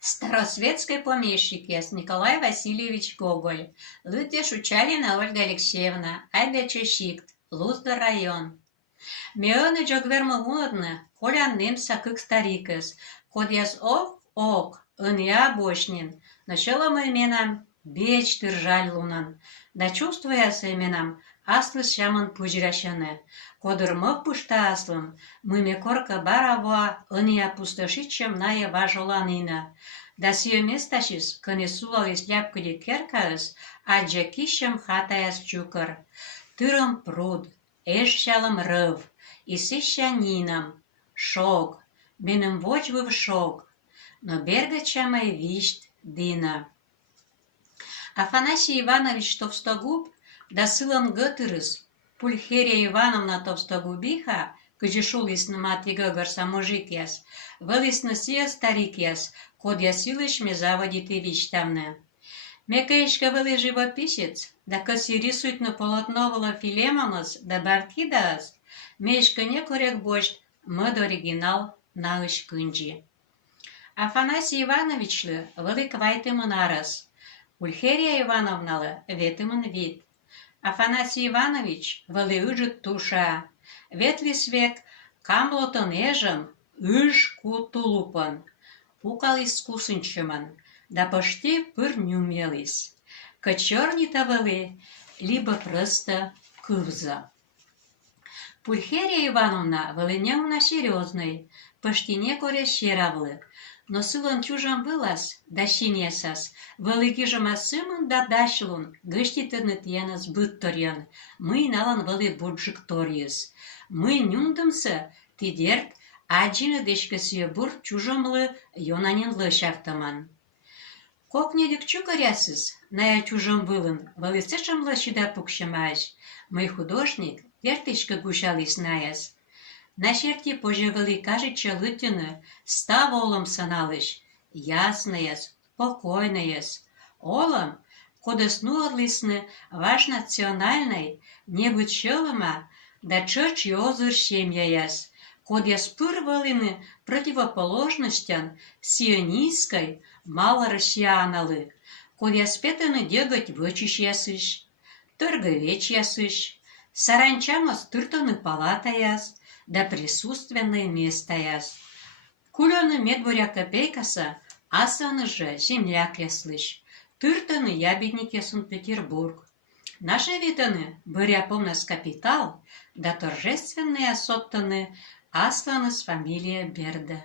Старосветский помещик есть Николай Васильевич Гоголь, Лыдя Шучалина Ольга Алексеевна, Айбечешикт, Луздор район. Меоны джогверма вундны, колян немца кык старикас, кодяс ок, ыния бошнин, начало мы именам беч тыржаль лунан, да чувствуя с именам аслыс шаман пужирашаны, кодыр мык пушта аслым, мыме корка барава ыния пустошичем ная важоланина, да сие месташис, кыне сулалис ляпкыде керкаыс, аджа кишем хатаяс чукыр, тырым пруд, эш шалым рыв, исыща нинам, шог, меным вочвыв шог, но берга чамай вишт дина. Афанасий Иванович Товстогуб да сылан гытырыс, Пульхерия Ивановна Товстогубиха, кыжы шулис нымат игыгыр самужик яс, вылис нысия старик яс, код я силыш ме заводите вичтавны. Мекаишка вылы живописец, да кыси рисует на полотно выло Филемонос да Бартидас, мешка не корек бошт, мыд оригинал наыш кынджи. Афанасий Ивановичлы вылы квайтымын арас, Пульхерия Ивановналы ветымын вит. Афанасий Иванович вылы ыжыт туша, ветлис век камлотын эжым ыж кутулупын, пукалис кусынчымын, да почти пыр нюмелис. Кочерни-то вылы, либо просто кывза. Пульхерия Ивановна вылы немна серьезной, почти не коре щеравлы, но сылын чужам вылаз, да шинесас, вылы гижама сымын да дашлун, гыштитыны тьянас бытторьян, мы налан вылы буджикториес. Мы нюмдымсы, тидерт, аджины дешкесие бур чужамлы йонанин лышавтаман. Кокнедик чукарясыз, ная чужам вылын, вылысышамлы шида пукшамаш. Мы художник, вертышка гушалис наяс. На черте позже вылы кажется лытыны, став олом саналыш, яснояс, спокойнояс. Олом, кодас нуорлисны, ваш национальный, не быть шелома, да чоч йозыр семьяяс. Код я спыр вылыны противоположностян сионистской малороссианалы. Код я спетаны дегать вычищ ясыш, торговеч ясыш, саранчамас тыртаны палата яс, да присутственное место яс. Кулёны медворя копейкаса, асаны же земляк яслыш, тыртаны ябедник ясын Петербург. Наши витаны, быря помнас капитал, да торжественные соттаны, асланы с фамилия Берда.